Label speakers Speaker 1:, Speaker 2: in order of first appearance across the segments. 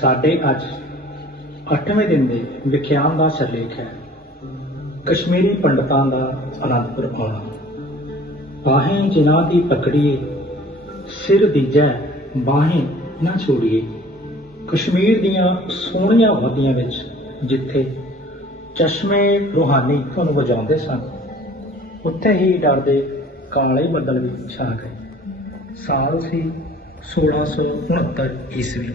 Speaker 1: ਸਾਡੇ ਅੱਜ 8ਵੇਂ ਦਿਨ ਦੇ ਵਿਖਿਆਨ ਦਾ ਸਿਰਲੇਖ ਹੈ। ਕਸ਼ਮੀਰੀ ਪੰਡਤਾਂ ਦਾ ਅਨੰਦਪੁਰ ਆਉਣਾ। ਬਾਹੀਂ ਜਿਨ੍ਹਾਂ ਦੀ ਪਕੜੀਏ, ਸਿਰ ਦੀਜੈ ਬਾਹੀਂ ਨਾ ਛੋੜੀਏ। ਕਸ਼ਮੀਰ ਦੀਆਂ ਸੋਹਣੀਆਂ ਵਾਦੀਆਂ ਵਿੱਚ ਜਿੱਥੇ ਚਸ਼ਮੇ ਰੂਹਾਨੀ ਤੁਹਾਨੂੰ ਵਜਾਉਂਦੇ ਸਨ, ਉੱਥੇ ਹੀ ਡਰਦੇ ਕਾਲੇ ਬੱਦਲ ਵੀ ਛਾ ਗਏ। ਸਾਲ ਸੀ 1669 ਈਸਵੀ।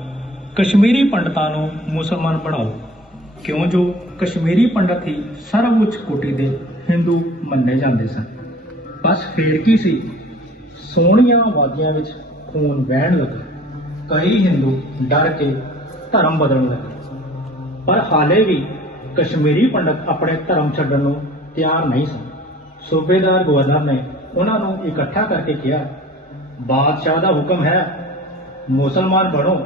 Speaker 1: ਕਸ਼ਮੀਰੀ ਪੰਡਤਾਂ ਨੂੰ ਮੁਸਲਮਾਨ ਬਣਾਓ। ਕਿਉਂ ਜੋ ਕਸ਼ਮੀਰੀ ਪੰਡਤ ਹੀ ਸਰਵਉੱਚ ਕੋਟੀ ਦੇ ਹਿੰਦੂ ਮੰਨੇ ਜਾਂਦੇ ਸਨ। ਬਸ ਫੇਰ ਕੀ ਸੀ? ਸੋਹਣੀਆਂ ਵਾਦੀਆਂ ਵਿੱਚ ਖੂਨ ਵਹਿਣ ਲੱਗਾ। ਕਈ ਹਿੰਦੂ ਡਰ ਕੇ ਧਰਮ ਬਦਲਣ ਲੱਗੇ। ਪਰ ਹਾਲੇ ਵੀ ਕਸ਼ਮੀਰੀ ਪੰਡਤ ਆਪਣੇ ਧਰਮ ਛੱਡਣ ਨੂੰ ਤਿਆਰ ਨਹੀਂ ਸਨ। ਸੂਬੇਦਾਰ ਗਵਰਨਰ ਨੇ ਉਹਨਾਂ ਨੂੰ ਇਕੱਠਾ ਕਰਕੇ ਕਿਹਾ, ਬਾਦਸ਼ਾਹ ਦਾ ਹੁਕਮ ਹੈ, ਮੁਸਲਮਾਨ ਬਣੋ।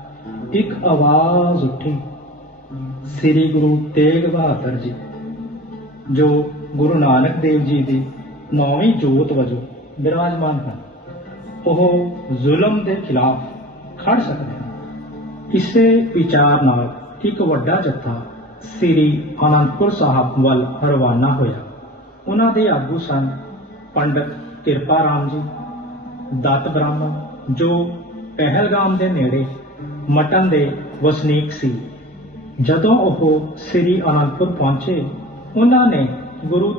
Speaker 1: ਇੱਕ ਆਵਾਜ਼ ਉੱਠੀ। ਸ੍ਰੀ ਗੁਰੂ ਤੇਗ ਬਹਾਦਰ ਜੀ, ਜੋ ਗੁਰੂ ਨਾਨਕ ਦੇਵ ਜੀ ਦੀ ਨੌਵੀਂ ਜੋਤ ਵਜੋਂ ਬਿਰਾਜਮਾਨ ਹਨ, ਉਹ ਜ਼ੁਲਮ ਦੇ ਖਿਲਾਫ ਖੜ ਸਕਦੇ ਹਨ। ਇਸੇ ਵਿਚਾਰ ਨਾਲ ਇੱਕ ਵੱਡਾ ਜੱਥਾ ਸ੍ਰੀ ਅਨੰਦਪੁਰ ਸਾਹਿਬ ਵੱਲ ਰਵਾਨਾ ਹੋਇਆ। ਉਹਨਾਂ ਦੇ ਆਗੂ ਸਨ ਪੰਡਤ ਕਿਰਪਾ ਰਾਮ ਜੀ, ਦਤ ਬ੍ਰਾਹਮਣ ਜੋ ਪਹਿਲਗਾਮ ਦੇ ਨੇੜੇ ਮਟਨ ਦੇ ਵਸਨੀਕ ਸੀ। ਜਦੋਂ ਉਹ ਸ੍ਰੀ ਅਨੰਦਪੁਰ ਪਹੁੰਚੇ ਉਹਨਾਂ ਨੇ ਗੁਰੂ